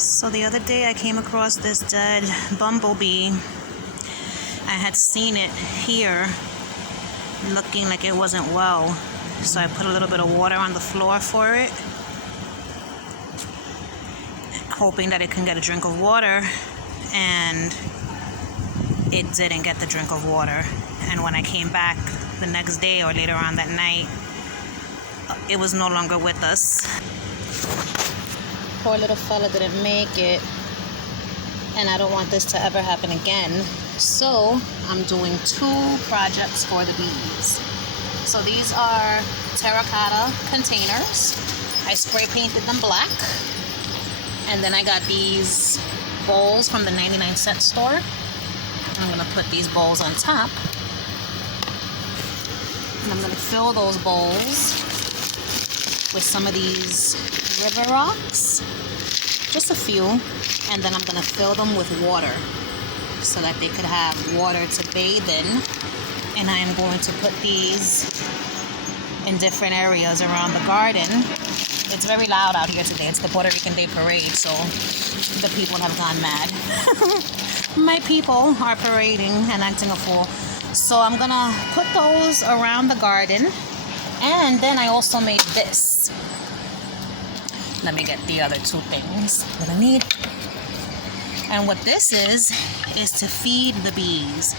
So the other day I came across this dead bumblebee. I had seen it here looking like it wasn't well. So I put a little bit of water on the floor for it, hoping that it can get a drink of water, and it didn't get the drink of water. And when I came back the next day or later on that night, it was no longer with us. Poor little fella didn't make it, and I don't want this to ever happen again. So I'm doing 2 projects for the bees. So these are terracotta containers. I spray painted them black, and then I got these bowls from the 99-cent store. I'm gonna put these bowls on top, and I'm gonna fill those bowls with some of these river rocks, just a few, and then I'm gonna fill them with water so that they could have water to bathe in. And I am going to put these in different areas around the garden. It's very loud out here today. It's the Puerto Rican Day Parade, so the people have gone mad. My people are parading and acting a fool. So I'm gonna put those around the garden. And then I also made this. Let me get the other 2 things that I need. And what this is to feed the bees,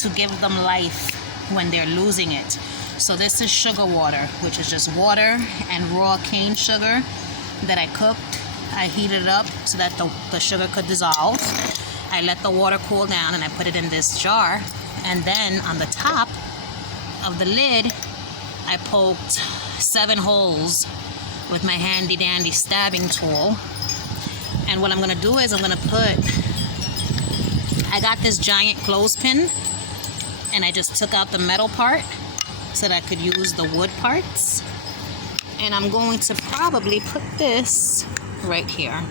to give them life when they're losing it. So this is sugar water, which is just water and raw cane sugar that I cooked. I heated it up so that the sugar could dissolve. I let the water cool down and I put it in this jar. And then on the top of the lid, I poked 7 holes with my handy dandy stabbing tool. And what I'm gonna do is I got this giant clothespin, and I just took out the metal part so that I could use the wood parts. And I'm going to probably put this right here.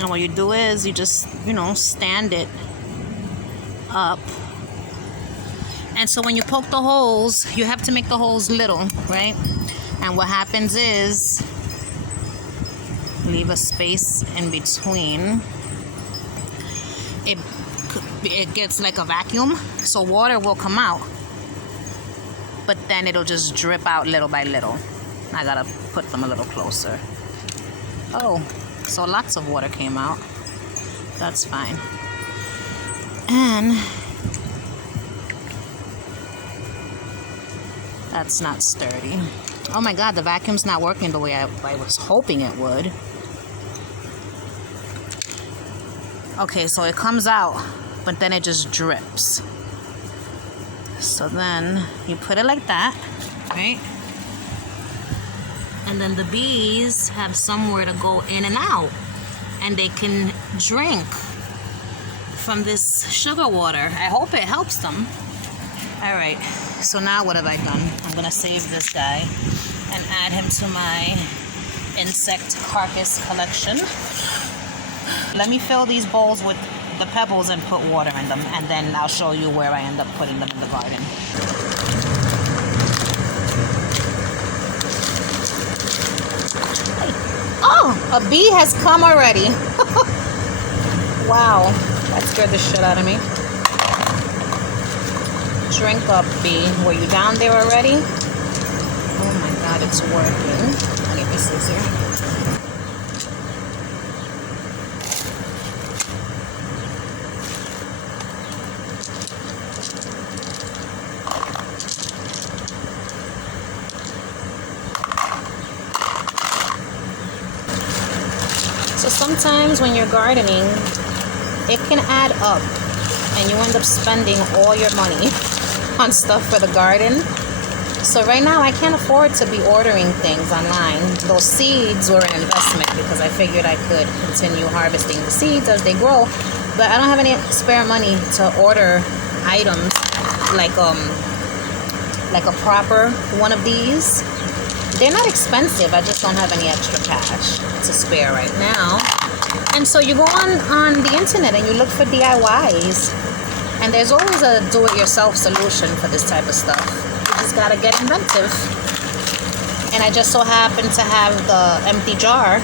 And what you do is you just, stand it up. And so when you poke the holes, you have to make the holes little, right? And what happens is, leave a space in between. It gets like a vacuum, so water will come out, but then it'll just drip out little by little. I gotta put them a little closer. Oh, so lots of water came out. That's fine. And that's not sturdy. Oh my God, the vacuum's not working the way I was hoping it would. Okay, so it comes out, but then it just drips. So then you put it like that, right? And then the bees have somewhere to go in and out, and they can drink from this sugar water. I hope it helps them. All right, so now what have I done? I'm gonna save this guy and add him to my insect carcass collection. Let me fill these bowls with the pebbles and put water in them, and then I'll show you where I end up putting them in the garden. Oh, a bee has come already. Wow, that scared the shit out of me. Drink up, bee. Were you down there already? Oh my God, it's working. I need the scissor. So sometimes when you're gardening, it can add up and you end up spending all your money on stuff for the garden. So right now I can't afford to be ordering things online. Those seeds were an investment because I figured I could continue harvesting the seeds as they grow, but I don't have any spare money to order items like a proper one of these. They're not expensive, I just don't have any extra cash to spare right now. And so you go on the internet and you look for DIYs. And there's always a do-it-yourself solution for this type of stuff. You just gotta get inventive. And I just so happen to have the empty jar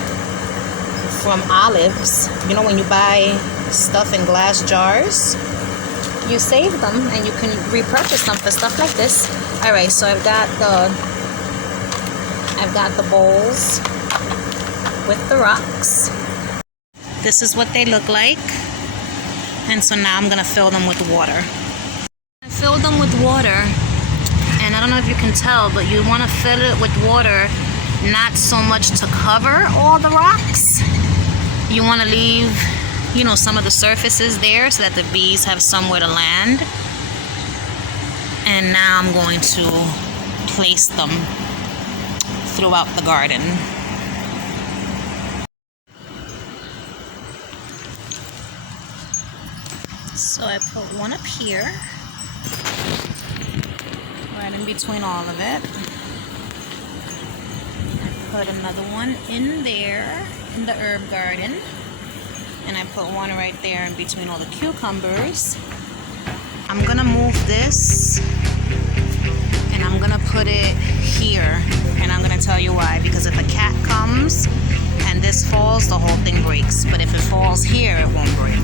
from Olives. You know, when you buy stuff in glass jars, you save them and you can repurchase them for stuff like this. All right, so I've got the bowls with the rocks. This is what they look like. And so now I'm gonna fill them with water. I filled them with water, and I don't know if you can tell, but you want to fill it with water not so much to cover all the rocks. You want to leave, you know, some of the surfaces there so that the bees have somewhere to land. And now I'm going to place them throughout the garden. So I put one up here, right in between all of it. I put another one in there in the herb garden, and I put one right there in between all the cucumbers. I'm gonna move this and I'm gonna put it here, and I'm gonna tell you why. Because if a cat comes and this falls, the whole thing breaks, but if it falls here, it won't break.